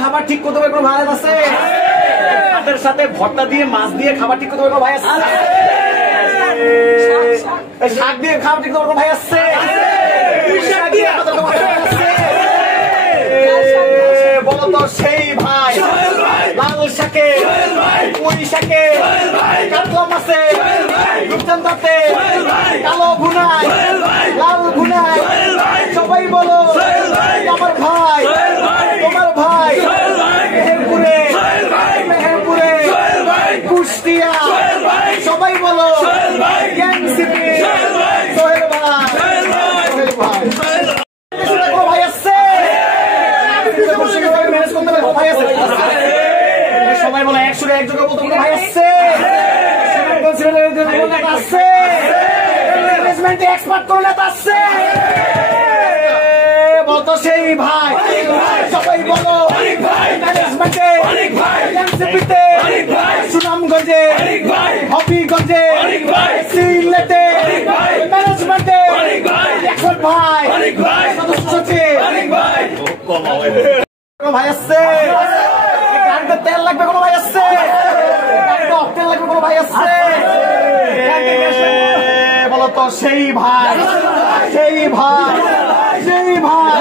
খাবার ঠিক করতে হবে কোনো ভাই আছে? তাদের সাথে ভর্তা দিয়ে মাছ দিয়ে খাবার ঠিক করতে হবে কোনো ভাই আছে? শাক দিয়ে খাবার ঠিক করতে হবে কোনো ভাই আছে? বলো তো সেই ভাই লাল শাকে পুঁই শাকে কাতলা মাছে রূপচাঁদাতে কালো ভুনায় লাল ভুনায় সবাই বলো আমার ভাই তোমার ভাই মেহেরপুরে মেহেরপুরে কুষ্টিয়া সবাই বলো এনসিপি সোহেল ভাই ভাই আসছে সবাই বলে 100 এক জায়গায় বলতে ভাই আসছে ম্যানেজমেন্টে এক্সপার্ট করে নেতা আসছে বলতো সেই ভাই সবাই বলো ম্যানেজমেন্টে এনসিপিতে সুনামগঞ্জে হবিগঞ্জে সিলেটে ম্যানেজমেন্টে এক্সপার্ট ভাই সদস্য সচিব ভাই আসছে গাড়িতে তেল লাগবে কোনো ভাই আসছে তেল লাগবে কোনো ভাই আসছে বলো তো সেই ভাই সেই ভাই সেই ভাই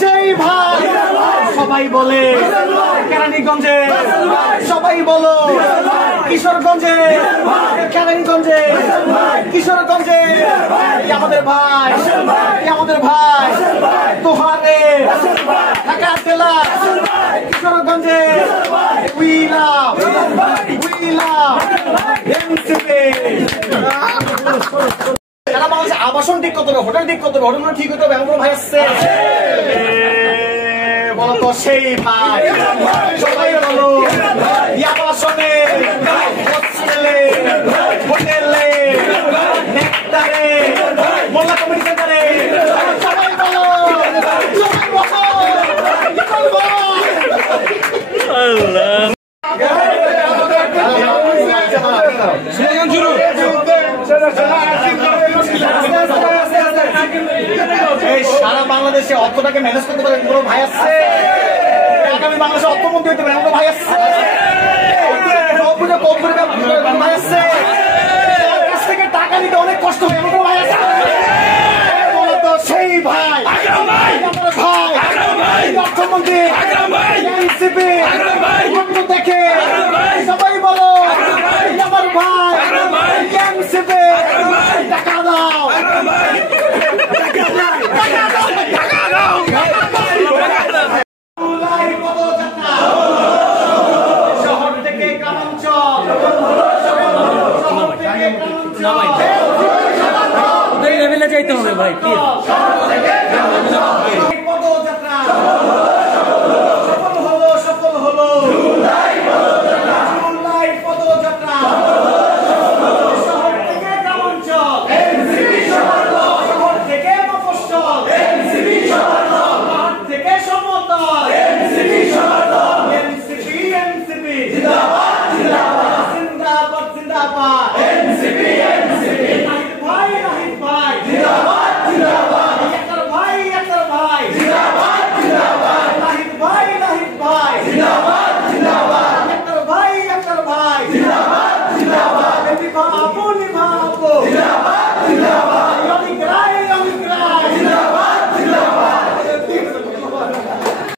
সেই ভাই সবাই বলে কেরানীগঞ্জে সবাই বলো কিশোরগঞ্জে কেরানীগঞ্জে কিশোরগঞ্জে আমাদের ভাই, আমাদের ভাই, তোহারে ঢাকা জেলা কিশোরগঞ্জে we love এনসিপি। সারা বাংলাদেশে আবাসন ঠিক করতে হবে, হোটেল ঠিক করতে হবে, হোটেল ঠিক করতে হবে, এমন কোনো ভাই আসছে? বলো তো সেই ভাই, সবাই বলো আবাসনে, হোস্টেলে, হোটেলে, নেকটারে, মোল্লা কমিটি সেন্টারে, সবাই বলো, সবাই বলো, সারা বাংলাদেশে অর্থটাকে ম্যানেজ করতে পারে কোনো ভাই আসছে? আগামী বাংলাদেশে অর্থমন্ত্রী হতে পারে কোনো ভাই আসছে? ভাই আসছে? কাছ থেকে টাকা নিতে অনেক কষ্ট হয় এমন কোনো ভাই আসছে? বলতো সেই ভাই, আমার ভাই, অর্থমন্ত্রী, এনসিপি, দেখে সবাই বলো আমার ভাই, এনসিপি, টাকা দাও, শহর থেকে গ্রামাঞ্চল, শহর থেকে লেভেলে যাইতে হবে ভাই, পদযাত্রা